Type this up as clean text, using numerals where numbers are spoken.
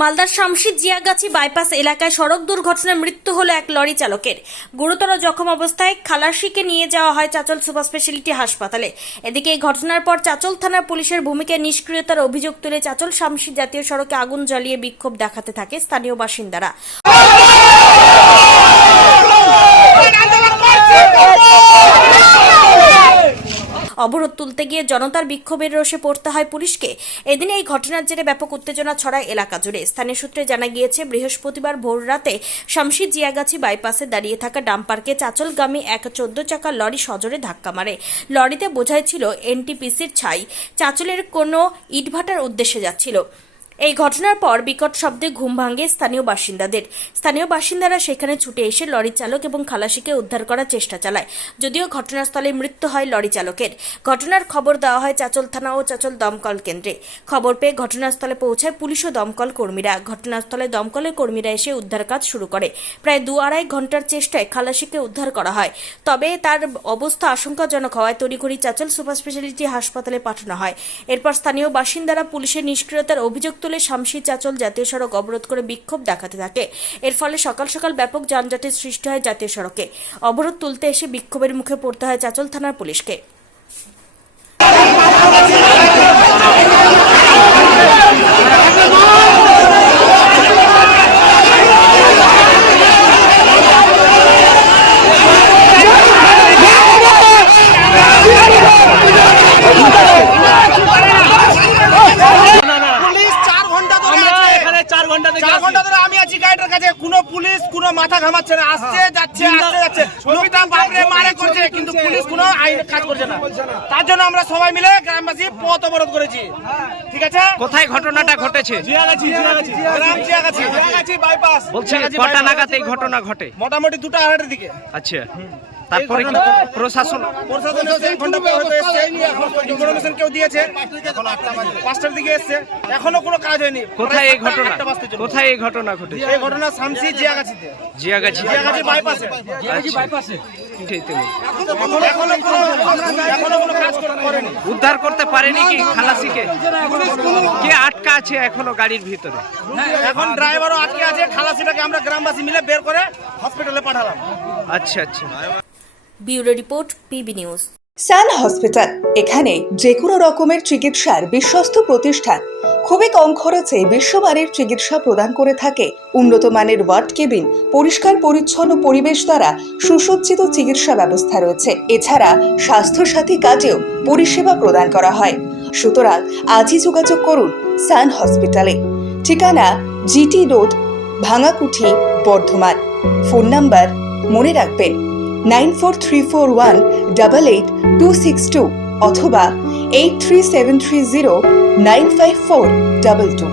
মালদার শামশিদ জিয়াগাছি বাইপাস এলাকায় সড়ক দুর্ঘটনায় মৃত্যু হলো এক লরি চালকের। গুরুতর জখম অবস্থায় খালাসিকে নিয়ে যাওয়া হয় চাঁচল সুপার স্পেশালিটি হাসপাতালে। এদিকে এই ঘটনার পর চাঁচল থানার পুলিশের ভূমিকায় নিষ্ক্রিয়তার অভিযোগ তুলে চাঁচল শামশিদ জাতীয় সড়কে আগুন জ্বালিয়ে বিক্ষোভ দেখাতে থাকে স্থানীয় বাসিন্দারা। অবরোধ তুলতে গিয়ে জনতার বিক্ষোভের রোষে পড়তে হয় পুলিশকে। এদিন এই ঘটনার জেরে ব্যাপক উত্তেজনা ছড়ায় এলাকা জুড়ে। স্থানীয় সূত্রে জানা গিয়েছে, বৃহস্পতিবার ভোর রাতে শামশিদ জিয়াগাছি বাইপাসে দাঁড়িয়ে থাকা ডাম্পারকে চাঁচলগামী এক 14 চাকার লরি সজোরে ধাক্কা মারে। লরিতে বোঝাই ছিল এনটিপিসির ছাই, চাঁচলের কোনো ইটভাটার উদ্দেশ্যে যাচ্ছিল। এই ঘটনার পর বিকট শব্দে ঘুম ভাঙে স্থানীয় বাসিন্দাদের। স্থানীয় বাসিন্দারা সেখানে ছুটে এসে লরি চালক এবং খালাসিকে উদ্ধার করার চেষ্টা চালায়, যদিও ঘটনাস্থলে মৃত্যু হয় লরি চালকের। ঘটনার খবর দেওয়া হয় চাঁচল থানা ও চাঁচল দমকল কেন্দ্রে। খবর পেয়ে ঘটনাস্থলে পৌঁছায় পুলিশ ও দমকল কর্মীরা। ঘটনাস্থলে দমকলের কর্মীরা এসে উদ্ধার কাজ শুরু করে। প্রায় 2-2.5 ঘন্টার চেষ্টায় খালাসিকে উদ্ধার করা হয়, তবে তার অবস্থা আশঙ্কাজনক হওয়ায় তড়িঘড়ি চাঁচল সুপার স্পেশালিটি হাসপাতালে পাঠানো হয়। এরপর স্থানীয় বাসিন্দারা পুলিশের নিষ্ক্রিয়তার অভিযোগ তুলে শামশিদ চাঁচল জাতীয় সড়ক অবরোধ করে বিক্ষোভ দেখাতে থাকে। এর ফলে সকাল সকাল ব্যাপক যানজটের সৃষ্টি হয় জাতীয় সড়কে। অবরোধ তুলতে এসে বিক্ষোভের মুখে পড়তে হয় চাঁচল থানার পুলিশকে। আমি আছি গাড়িটার কাছে, কোনো পুলিশ কোনো মাথা ঘামাচ্ছে না, আসছে যাচ্ছে আসছে যাচ্ছে, লোকটা বাপরে মারে করছে, কিন্তু পুলিশ কোনো আইন কাজ করছে না। তার জন্য আমরা সবাই মিলে গ্রামবাসী পথ অবরোধ করেছি। ঠিক আছে, কোথায় ঘটনাটা ঘটেছে? গ্রাম জিয়াগাছি বাইপাস। বলছে কটা নাগাদ এই ঘটনা ঘটে? মোটামুটি 2:30 দিকে। আচ্ছা, তারপরে কি প্রশাসন এসে ঘন্টা পর হতে এসছে, ইনফরমেশন কেউ দিয়েছে, 5টার দিকে এসছে, এখনো কোনো কাজ হয়নি। কোথায় এই ঘটনা ঘটেছে? এই ঘটনা শামশিদ জিয়াগাছিতে, জিয়াগাছি বাইপাসে। এখনো কোনো কাজ করেনি। উদ্ধার করতে পারেনি কি খালাসিকে? কে আটকা আছে এখনো গাড়ির ভিতরে? এখন ড্রাইভারও আটকে আছে। খালাসিটাকে আমরা গ্রামবাসী মিলে বের করে হসপিটালে পাঠালাম। আচ্ছা আচ্ছা। Bureau report, PB news. Sun hospital, এখানে যে কোনো রকমের চিকিৎসার বিশ্বস্ত প্রতিষ্ঠান। খুবই কম খরচে বিশ্বমানের চিকিৎসা প্রদান করে থাকে। উন্নত মানের ওয়ার্ড কেবিন, পরিষ্কার পরিচ্ছন্ন পরিবেশ দ্বারা সুসজ্জিত চিকিৎসা ব্যবস্থা রয়েছে। এছাড়া স্বাস্থ্যসাথী কাজেও পরিষেবা প্রদান করা হয়। সুতরাং আজই যোগাযোগ করুন সান হসপিটালে। ঠিকানা GT road, Bhangakuthi, Bardhaman. Phone number মনে রাখবেন 9434188262 অথবা 83730954222।